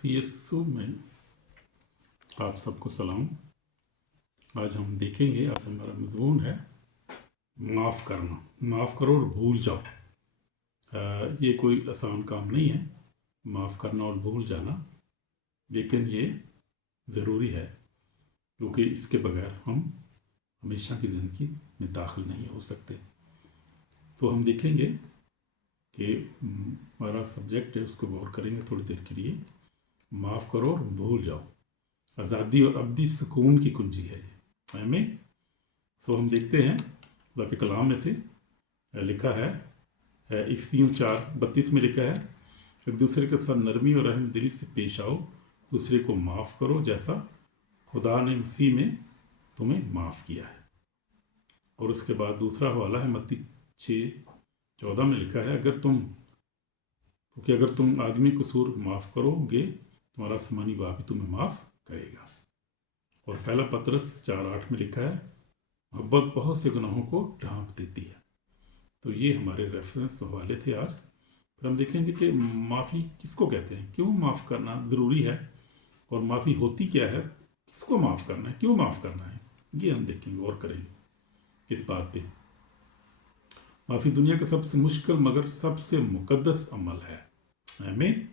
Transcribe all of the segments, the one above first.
मसीह यीशु में आप सबको सलाम। आज हम देखेंगे, आज हमारा मज़मून है माफ़ करना। माफ़ करो और भूल जाओ। ये कोई आसान काम नहीं है माफ़ करना और भूल जाना, लेकिन ये ज़रूरी है क्योंकि इसके बगैर हम हमेशा की ज़िंदगी में दाखिल नहीं हो सकते। तो हम देखेंगे कि हमारा सब्जेक्ट है, उसको गौर करेंगे थोड़ी देर के लिए। माफ़ करो और भूल जाओ, आज़ादी और अब्दी सुकून की कुंजी है ये। हमें तो हम देखते हैं खुदा के कलाम में से लिखा है, इफसियों 4:32 में लिखा है, एक दूसरे के साथ नरमी और रहम दिली से पेश आओ, दूसरे को माफ़ करो जैसा खुदा ने मसीह में तुम्हें माफ़ किया है। और उसके बाद दूसरा हवाला है मत्ती 6:14 में लिखा है, क्योंकि अगर तुम आदमी कसूर माफ़ करोगे तुम्हारा आसमानी बाप भी तुम्हें माफ़ करेगा। और पहला पतरस 4:8 में लिखा है, मोहब्बत बहुत से गुनाहों को ढांप देती है। तो ये हमारे रेफरेंस हवाले थे आज। फिर हम देखेंगे कि माफ़ी किसको कहते हैं, क्यों माफ़ करना ज़रूरी है, और माफ़ी होती क्या है, किसको माफ़ करना है, क्यों माफ़ करना है, ये हम देखेंगे और करेंगे इस बात पे। माफ़ी दुनिया का सबसे मुश्किल मगर सबसे मुकद्दस अमल है। हमें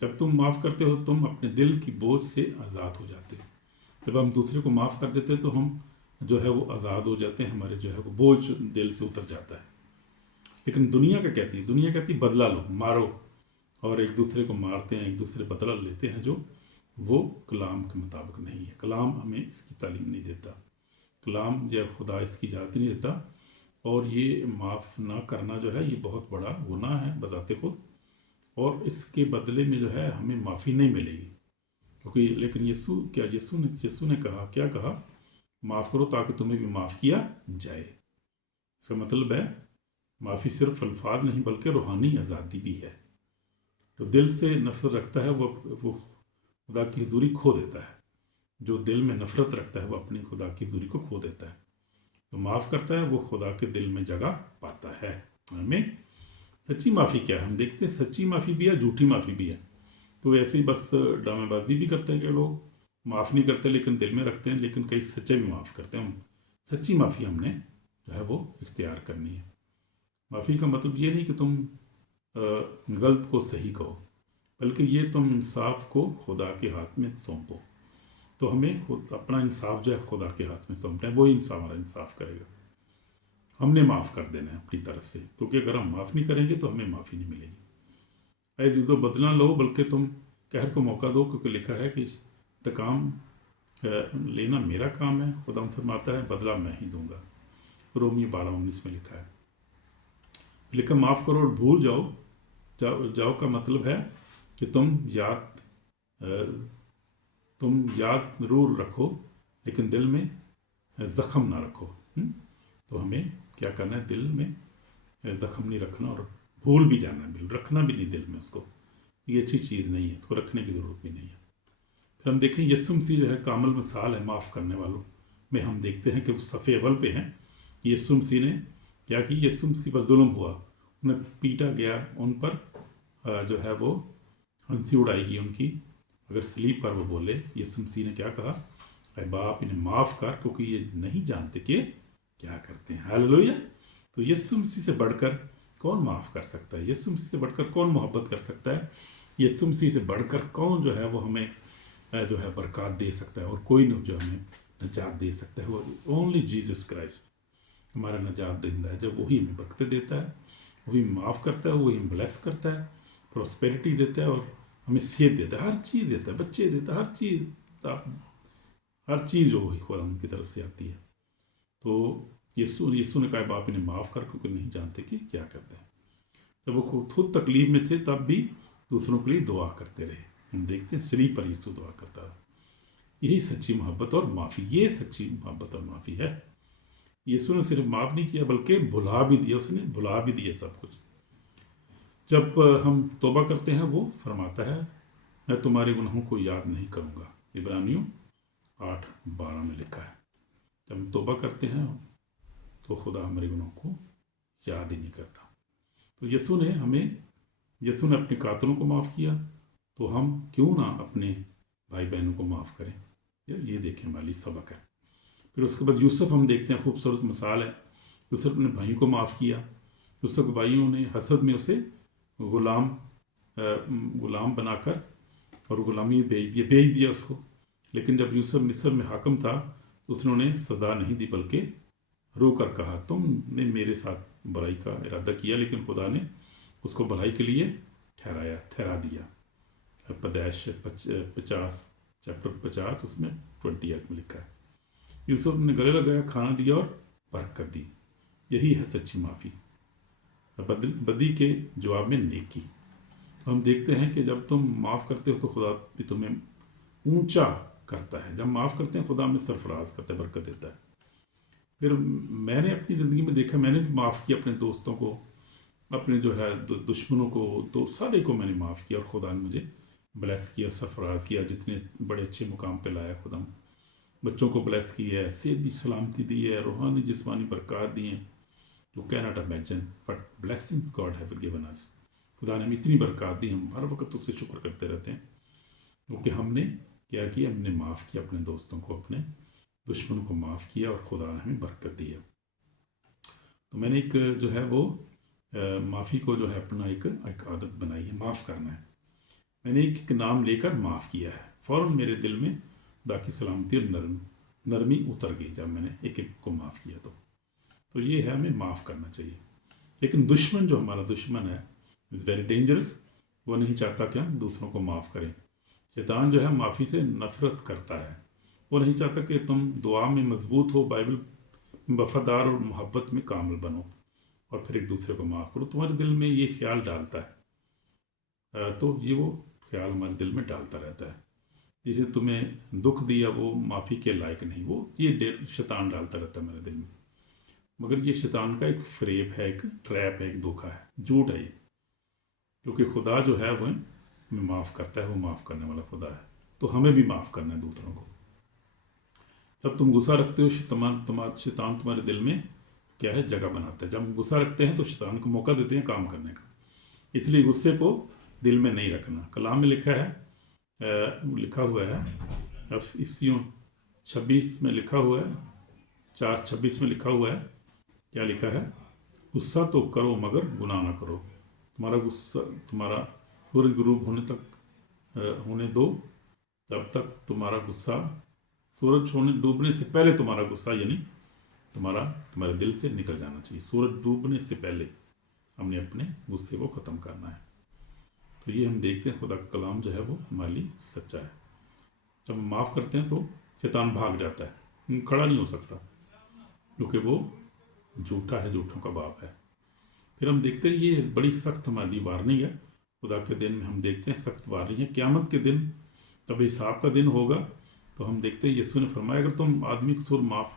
जब तुम माफ़ करते हो तुम अपने दिल की बोझ से आज़ाद हो जाते हो। जब हम दूसरे को माफ़ कर देते हैं तो हम जो है वो आज़ाद हो जाते हैं, हमारे जो है वो बोझ दिल से उतर जाता है। लेकिन दुनिया क्या कहती है, दुनिया कहती है बदला लो, मारो, और एक दूसरे को मारते हैं, एक दूसरे बदला लेते हैं, जो वो कलाम के मुताबिक नहीं है। कलाम हमें इसकी तालीम नहीं देता, कलाम जो खुदा इसकी इजाज़त नहीं देता। और ये माफ़ ना करना जो है ये बहुत बड़ा गुनाह है बज़ाते खुद, और इसके बदले में जो है हमें माफ़ी नहीं मिलेगी। क्योंकि लेकिन यीशु ने कहा, क्या कहा, माफ़ करो ताकि तुम्हें भी माफ़ किया जाए। इसका मतलब है माफ़ी सिर्फ अल्फाज नहीं बल्कि रूहानी आज़ादी भी है। जो दिल से नफरत रखता है वो खुदा की हुजूरी खो देता है। जो दिल में नफरत रखता है वो अपनी खुदा की हुजूरी को खो देता है। जो माफ़ करता है वो खुदा के दिल में जगह पाता है। हमें सच्ची माफ़ी क्या है, हम देखते हैं सच्ची माफ़ी भी है, झूठी माफ़ी भी है। तो ऐसे ही बस ड्रामेबाजी भी करते हैं कि लोग माफ़ नहीं करते लेकिन दिल में रखते हैं, लेकिन कई सच्चे भी माफ़ करते हैं। सच्ची माफ़ी हमने जो है वो इख्तियार करनी है। माफ़ी का मतलब ये नहीं कि तुम गलत को सही कहो, बल्कि ये तुम इंसाफ को खुदा के हाथ में सौंपो। तो हमें खुद अपना इंसाफ जो है खुदा के हाथ में सौंपना है, वही इंसान हमारा इंसाफ करेगा। हमने माफ़ कर देना है अपनी तरफ से, क्योंकि अगर हम माफ़ नहीं करेंगे तो हमें माफ़ी नहीं मिलेगी। ऐ चीज़ों बदला लो, बल्कि तुम कहर को मौका दो, क्योंकि लिखा है कि काम लेना मेरा काम है, खुदा फरमाता है बदला मैं ही दूंगा। रोमियो 12:19 में लिखा है। लेकिन माफ़ करो और भूल जाओ का मतलब है कि तुम याद ज़रूर रखो लेकिन दिल में ज़ख्म ना रखो। तो हमें क्या करना है, दिल में ज़ख्म नहीं रखना, और भूल भी जाना है, रखना भी नहीं दिल में उसको। ये अच्छी चीज़ नहीं है, इसको रखने की ज़रूरत भी नहीं है। फिर हम देखें यीशु मसीह जो है कामल मिसाल है माफ़ करने वालों में। हम देखते हैं कि वो सफ़े अव्वल पे हैं। यीशु मसीह ने क्या कि यीशु मसीह पर जुल्म हुआ, उन्हें पीटा गया, उन पर जो है वो हंसी उड़ाई गई उनकी। अगर सलीब पर वो बोले, यीशु मसीह ने क्या कहा, अरे बाप इन्हें माफ़ कर क्योंकि ये नहीं जानते कि क्या करते हैं। हालेलुया। तो यीशु मसीह से बढ़कर कौन माफ़ कर सकता है, यीशु मसीह से बढ़कर कौन मोहब्बत कर सकता है, यीशु मसीह से बढ़कर कौन जो है वो हमें जो है बरकत दे सकता है, और कोई नहीं जो हमें नजात दे सकता है। वो ओनली जीसस क्राइस्ट हमारा नजात देता है। जब वही हमें बरकत देता है, वही माफ़ करता है, वही हमें ब्लेस करता है, प्रॉस्पेरिटी देता है, और हमें सेहत देता है, हर चीज़ देता है, बच्चे देता है, हर चीज़ जो वही खुदा की तरफ से आती है। तो यीशु ने कहा बाप इन्हें माफ़ कर क्योंकि नहीं जानते कि क्या करते हैं। जब वो खुद तकलीफ में थे तब भी दूसरों के लिए दुआ करते रहे। हम देखते हैं शरीर पर यीशु दुआ करता है। यही सच्ची मोहब्बत और माफ़ी, ये सच्ची मोहब्बत और माफ़ी है। यीशु ने सिर्फ माफ़ नहीं किया बल्कि भुला भी दिया, उसने भुला भी दिया सब कुछ। जब हम तौबा करते हैं वो फरमाता है मैं तुम्हारे गुनाहों को याद नहीं करूँगा। इब्रानियों 8:12 में लिखा है। जब हम तौबा करते हैं तो खुदा हमारे गुनाहों को याद ही नहीं करता। तो यीशु ने अपने कातलों को माफ़ किया, تو ہم کیوں نہ اپنے بھائی بہنوں کو معاف کریں. یہ دیکھیں مالی سبق ہے. پھر اس کے بعد یوسف ہم دیکھتے ہیں، خوبصورت مثال ہے. یوسف نے بھائیوں کو معاف کیا. یوسف کے بھائیوں نے حسد میں اسے غلام بنا کر اور غلامی بیچ دیا اس کو. لیکن جب یوسف مصر میں حاکم تھا تو اس نے انہیں سزا نہیں دی، بلکہ رو کر کہا تم نے میرے ساتھ برائی کا ارادہ کیا لیکن خدا نے اس کو بھلائی کے لیے ٹھہرا دیا. پیدائش 50 چیپٹر 50 اس میں 28 میں لکھا ہے. یوسف نے گلے لگایا، کھانا دیا اور برکت دی. یہی ہے سچی معافی، بدی کے جواب میں نیکی. ہم دیکھتے ہیں کہ جب تم معاف کرتے ہو تو خدا بھی تمہیں اونچا کرتا ہے. جب معاف کرتے ہیں خدا ہمیں سرفراز کرتا ہے، برکت دیتا ہے. پھر میں نے اپنی زندگی میں دیکھا، میں نے بھی معاف کیا اپنے دوستوں کو، اپنے جو ہے دشمنوں کو، تو سارے کو میں نے معاف کیا اور خدا نے مجھے بلیس کیا، سرفراز کیا، جتنے بڑے اچھے مقام پہ لایا خدا. بچوں کو بلیس کی ہے، صحت سلامتی دی ہے، روحانی جسمانی برکات دی ہیں. You cannot imagine what blessings God have given us. خدا نے ہمیں اتنی برکات دی، ہم ہر وقت اس سے شکر کرتے رہتے ہیں کیونکہ ہم نے کیا کیا، ہم نے معاف کیا اپنے دوستوں کو، اپنے دشمنوں کو معاف کیا اور خدا نے ہمیں برکت دی ہے. تو میں نے ایک جو ہے وہ معافی کو جو ہے اپنا ایک عادت بنائی ہے، معاف کرنا ہے. میں نے ایک نام لے کر معاف کیا ہے، فوراً میرے دل میں خدا کی سلامتی اور نرمی اتر گئی جب میں نے ایک کو معاف کیا. تو یہ ہے، ہمیں معاف کرنا چاہیے. لیکن دشمن جو ہمارا دشمن ہے از ویری ڈینجرس. وہ نہیں چاہتا کہ ہم دوسروں کو معاف کریں. شیطان جو ہے معافی سے نفرت کرتا ہے. وہ نہیں چاہتا کہ تم دعا میں مضبوط ہو، بائبل وفادار اور محبت میں کامل بنو اور پھر ایک دوسرے کو معاف کرو. تمہارے دل میں یہ خیال ڈالتا ہے، تو یہ وہ خیال ہمارے دل میں ڈالتا رہتا ہے. جسے تمہیں دکھ دیا وہ معافی کے لائق نہیں، وہ یہ شیطان ڈالتا رہتا ہے میرے دل میں. مگر یہ شیطان کا ایک فریب ہے، ایک ٹریپ ہے، ایک دھوکہ ہے، جھوٹ ہے یہ. کیونکہ خدا جو ہے وہ ہمیں معاف کرتا ہے، وہ معاف کرنے والا خدا ہے. تو ہمیں بھی معاف کرنا ہے دوسروں کو. جب تم غصہ رکھتے ہو شیطان تمہارے دل میں کیا ہے، جگہ بناتا ہے. جب ہم غصہ رکھتے ہیں تو شیطان کو موقع دیتے ہیں کام کرنے کا. اس لیے غصے کو دل میں نہیں رکھنا. کلام میں لکھا ہوا ہے افسیوں 26 میں لکھا ہوا ہے، 4:26 میں لکھا ہوا ہے. کیا لکھا ہے؟ غصہ تو کرو مگر گناہ نہ کرو. تمہارا سورج غروب ہونے دو. جب تک تمہارا غصہ سورج ڈوبنے سے پہلے تمہارا غصہ یعنی تمہارے دل سے نکل جانا چاہیے. سورج ڈوبنے سے پہلے ہم نے اپنے غصے کو ختم کرنا ہے. تو یہ ہم دیکھتے ہیں خدا کا کلام جو ہے وہ ہمارے لیے سچا ہے. جب ہم معاف کرتے ہیں تو شیطان بھاگ جاتا ہے، کھڑا نہیں ہو سکتا کیونکہ وہ جھوٹا ہے، جھوٹوں کا باپ ہے. پھر ہم دیکھتے ہیں یہ بڑی سخت ہماری وارننگ ہے. خدا کے دن میں ہم دیکھتے ہیں سخت وارننگ ہے. قیامت کے دن جب حساب کا دن ہوگا تو ہم دیکھتے ہیں یسوع نے فرمایا اگر تم آدمی قصور معاف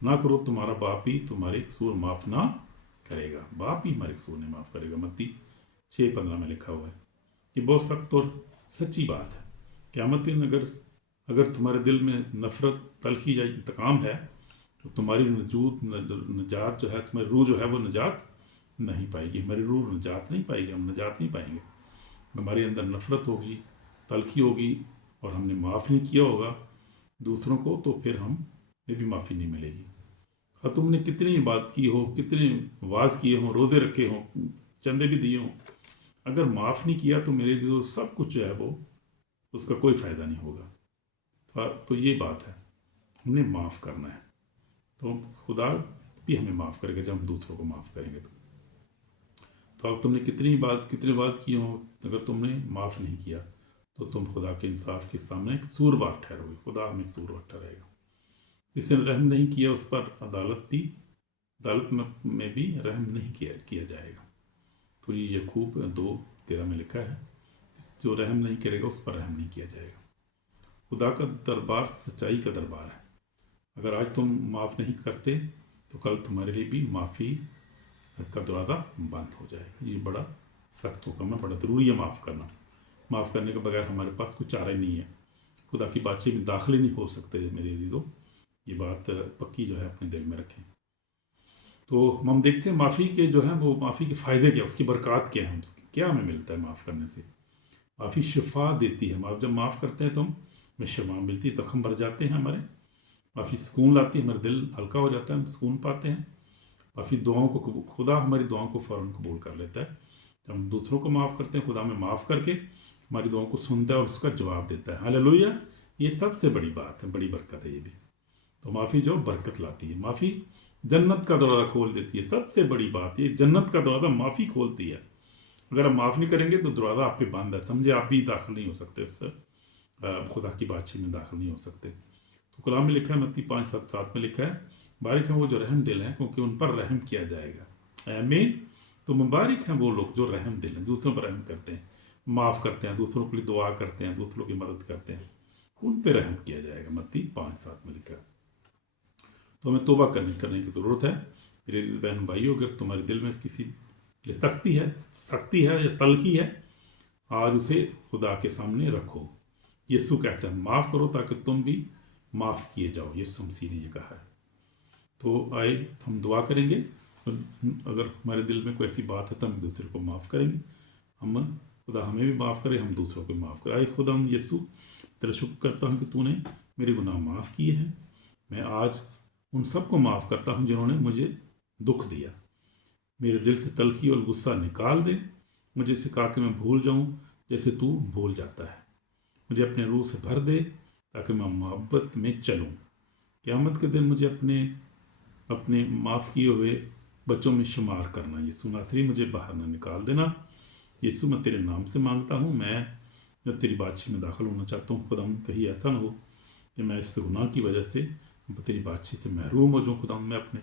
نہ کرو تمہارا باپ ہی تمہارے قصور معاف نہ کرے گا. باپ ہی ہمارے قصور نہیں معاف کرے گا. متی 6:15 میں لکھا ہوا ہے. یہ بہت سخت اور سچی بات ہے. قیامت دن اگر تمہارے دل میں نفرت، تلخی یا انتقام ہے تو تمہاری نجات جو ہے، تمہاری روح جو ہے وہ نجات نہیں پائے گی. ہماری روح نجات نہیں پائے گی، ہم نجات نہیں پائیں گے. ہمارے اندر نفرت ہوگی، تلخی ہوگی اور ہم نے معاف نہیں کیا ہوگا دوسروں کو، تو پھر ہمیں بھی معافی نہیں ملے گی. اور تم نے کتنی بات کی ہو، کتنے واز کیے ہوں، روزے رکھے ہوں، چندے بھی دیے ہوں، اگر معاف نہیں کیا تو میرے جو سب کچھ ہے وہ اس کا کوئی فائدہ نہیں ہوگا. تو یہ بات ہے، ہم نے معاف کرنا ہے. تو خدا بھی ہمیں معاف کرے گا جب ہم دوسروں کو معاف کریں گے. تو اب تم نے کتنی بات کی ہوں، اگر تم نے معاف نہیں کیا تو تم خدا کے انصاف کے سامنے ایک قصوروار ٹھہروگے. خدا ہمیں قصوروار ٹھہرائے گا. جس نے رحم نہیں کیا اس پر عدالت میں بھی رحم نہیں کیا جائے گا. تو یہ یعقوب 2:13 میں لکھا ہے، جو رحم نہیں کرے گا اس پر رحم نہیں کیا جائے گا. خدا کا دربار سچائی کا دربار ہے. اگر آج تم معاف نہیں کرتے تو کل تمہارے لیے بھی معافی کا دروازہ بند ہو جائے گا. یہ بڑا سخت حکم ہے، بڑا ضروری ہے معاف کرنا. معاف کرنے کے بغیر ہمارے پاس کوئی چارہ نہیں ہے. خدا کی بادشاہی میں داخلے نہیں ہو سکتے. میرے عزیزوں، یہ بات پکی جو ہے اپنے دل میں رکھیں. تو ہم دیکھتے ہیں معافی کے جو ہیں وہ معافی کے فائدے کیا، اس کی برکات کیا ہیں، کیا ہمیں ملتا ہے معاف کرنے سے. माफ़ी शिफा देती है। आप जब माफ़ करते हैं तो हमें शिफा मिलती है, ज़ख्म भर जाते हैं हमारे। माफ़ी सुकून लाती है, हमारा दिल हल्का हो जाता है, हम सुकून पाते हैं। माफ़ी दुआओं को खुदा हमारी दुआओं को फ़ौरन कबूल कर लेता है। जब हम दूसरों को माफ़ करते हैं, खुदा हमें माफ़ करके हमारी दुआओं को सुनता है और उसका जवाब देता है। हालेलुया। ये सबसे बड़ी बात है, बड़ी बरकत है ये भी। तो माफ़ी जो बरकत लाती है, माफ़ी जन्नत का दरवाज़ा खोल देती है। सबसे बड़ी बात ये, जन्नत का दरवाज़ा माफ़ी खोलती है। अगर आप माफ़ नहीं करेंगे तो दरवाज़ा आप पे बंद है, समझे, आप भी दाखिल नहीं हो सकते, उससे खुदा की बातचीत में दाखिल नहीं हो सकते। तो कलाम में लिखा है, मत्ती 5:7 में लिखा है, बारिक हैं वो जो रहम दिल हैं, क्योंकि उन पर रहम किया जाएगा। आमीन। तो मुबारक हैं वो लोग जो रहम दिल हैं, दूसरों पर रहम करते हैं, माफ़ करते हैं, दूसरों के लिए दुआ करते हैं, दूसरों की मदद करते हैं, उन पर रहम किया जाएगा। मत्ती 5:7 में लिखा है। तो हमें तौबा करने की ज़रूरत है। मेरे बहन भाइयों, अगर तुम्हारे दिल में किसी लिए सख्ती है या तलखी है, आज उसे खुदा के सामने रखो। यीशु कहते हैं माफ़ करो ताकि तुम भी माफ़ किए जाओ। यीशु मसीह ने ये कहा है। तो आए हम दुआ करेंगे। अगर हमारे दिल में कोई ऐसी बात है तो हम दूसरे को माफ़ करेंगे। हम खुदा हमें भी माफ़ करे, हम दूसरों को माफ़ करें। आए खुदा, हम यीशु तेरा शुक्र करता हूँ कि तूने मेरे गुनाह माफ़ किए हैं। मैं आज उन सबको माफ़ करता हूँ जिन्होंने मुझे दुख दिया। मेरे दिल से तलखी और गुस्सा निकाल दे। मुझे सिखा के मैं भूल जाऊँ जैसे तू भूल जाता है। मुझे अपने रूह से भर दे ताकि मैं मोहब्बत में चलूँ। क़यामत के दिन मुझे अपने माफ़ किए हुए बच्चों में शुमार करना। यीशु नासरी, मुझे बाहर ना निकाल देना। यीशु, मैं तेरे नाम से मांगता हूँ। मैं जब तेरी बातचीत में दाखिल होना चाहता हूँ खुदा, कहीं ऐसा ना हो कि मैं इस गुनाह की वजह से तेरी बातचीत से महरूम हो जाऊँ। खुदा, मैं अपने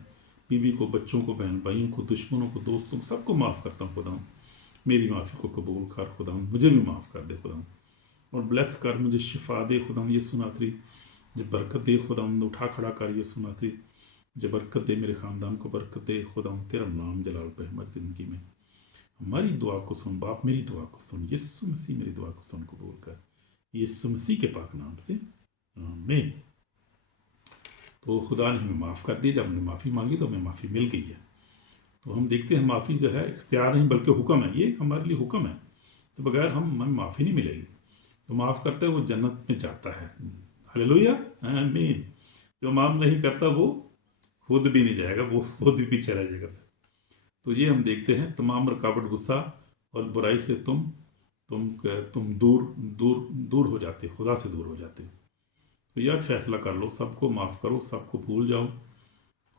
बीवी को, बच्चों को, बहन भाइयों को, दुश्मनों को, दोस्तों को, सबको माफ़ करता हूँ। खुदा, मेरी माफ़ी को कबूल कर। खुदा, मुझे भी माफ़ कर दे खुदा, और ब्लेस कर, मुझे शिफा दे खुदा। यीशु नासरी, मुझे बरकत दे खुदा, उठा खड़ा कर यीशु नासरी, मुझे बरकत दे, मेरे ख़ानदान को बरकत दे खुदा। तेरा नाम जलाल पे हमारी ज़िंदगी में। हमारी दुआ को सुन बाप, मेरी दुआ को सुन। यीशु मसीह मेरी दुआ को सुन, कबूल कर, यीशु मसीह के पाक नाम से, आमीन। तो खुदा ने हमें माफ़ कर दिया। जब हमने माफ़ी मांगी तो हमें माफ़ी मिल गई है। तो हम देखते हैं माफ़ी जो है इख्तियार नहीं बल्कि हुक्म है। ये हमारे लिए हुक्म है, तो बगैर हमें माफ़ी नहीं मिलेगी। जो माफ़ करता है वो जन्नत में जाता है। हालेलुया, आमीन। जो माफ़ नहीं करता वो खुद भी नहीं जाएगा, वो खुद भी पीछे रह जाएगा। तो ये हम देखते हैं, तमाम रुकावट, गुस्सा और बुराई से तुम दूर हो जाते, खुदा से दूर हो जाते। तो यार फैसला कर लो, सबको माफ़ करो, सबको भूल जाओ,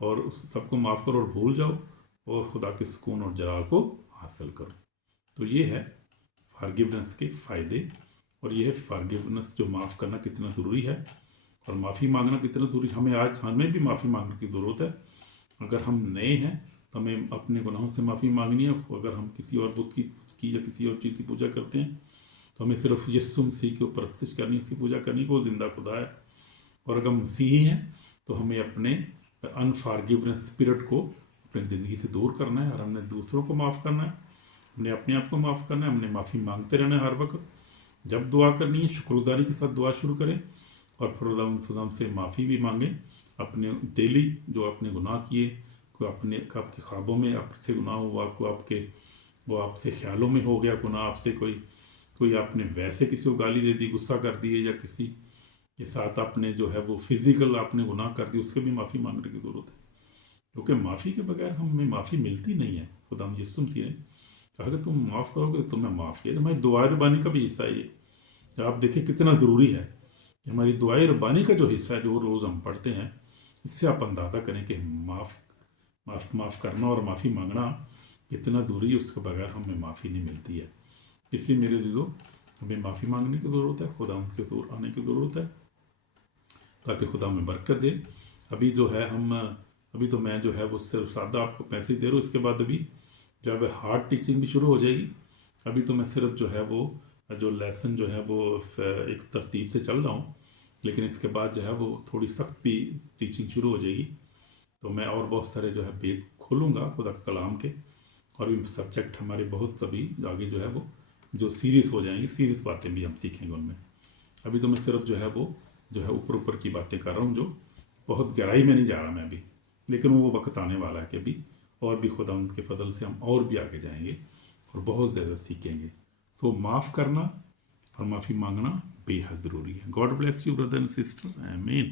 और सबको माफ़ करो और भूल जाओ, और खुदा के सुकून और जलाल को हासिल करो। तो ये है फॉरगिवनेस के फ़ायदे, और ये है फॉरगिवनेस, जो माफ़ करना कितना ज़रूरी है और माफ़ी मांगना कितना ज़रूरी। हमें भी माफ़ी मांगने की ज़रूरत है। अगर हम नए हैं तो हमें अपने गुनाहों से माफ़ी मांगनी है। अगर हम किसी और बुत की या किसी और चीज़ की पूजा करते हैं तो हमें सिर्फ यीशु मसीह की परस्तिश करनी है, उसकी पूजा करनी है, वो ज़िंदा खुदा है। और अगर मसीही हैं तो हमें अपने अनफॉरगिवनेस स्पिरिट को अपनी ज़िंदगी से दूर करना है, और हमने दूसरों को माफ़ करना है, हमने अपने आप को माफ़ करना है, हमने माफ़ी मांगते रहना है हर वक्त। जब दुआ करनी है शुक्रगुजारी के साथ दुआ शुरू करें, और फिर खुदा से माफ़ी भी मांगें अपने डेली जो अपने गुनाह किए, कोई आपके ख्वाबों में आपसे गुनाह हुआ, वो आपसे ख्यालों में हो गया गुनाह, आपसे कोई आपने वैसे किसी को गाली दे दी, गुस्सा कर दिए, या किसी के साथ आपने जो है वो फिज़िकल आपने गुनाह कर दी, उसके भी माफ़ी मांगने की ज़रूरत है। क्योंकि माफ़ी के बगैर हमें माफ़ी मिलती नहीं है। खुदा यीशु मसीह ने कहा कि तुम माफ़ करोगे तो तुम्हें माफ़ किया। हमारी दुआ रबानी का भी हिस्सा ये, आप देखिए कितना ज़रूरी है कि हमारी दुआ रबानी का जो हिस्सा है, जो रोज़ हम पढ़ते हैं, इससे आप अंदाज़ा करें कि माफ़ करना और माफ़ी मांगना कितना ज़रूरी है। उसके बगैर हमें माफ़ी नहीं मिलती है। इसलिए मेरे दिलों, हमें माफ़ी मांगने की ज़रूरत है, खुदा के ज़रूर आने की ज़रूरत है, ताकि खुदा हमें बरकत दे। अभी तो मैं जो है वो सिर्फ सादा आपको पैसे दे रहा हूँ। इसके बाद अभी जब हार्ड टीचिंग भी शुरू हो जाएगी। अभी तो मैं सिर्फ जो है वो जो लेसन जो है वो एक तरतीब से चल रहा हूँ, लेकिन इसके बाद जो है वो थोड़ी सख्त भी टीचिंग शुरू हो जाएगी। तो मैं और बहुत सारे जो है भेद खोलूँगा खुदा के कलाम के, और भी सब्जेक्ट हमारे बहुत अभी आगे जो है वो जो सीरियस हो जाएंगे, सीरियस बातें भी हम सीखेंगे उनमें। अभी तो मैं सिर्फ जो है वो जो है ऊपर की बातें कर रहा हूँ, जो बहुत गहराई में नहीं जा रहा मैं अभी, लेकिन वो वक्त आने वाला है कि अभी और भी खुदा उनके फजल से हम और भी आगे जाएंगे और बहुत ज़्यादा सीखेंगे। सो माफ़ करना اور معافی مانگنا بے حد ضروری ہے. God bless you brother and sister. آمین.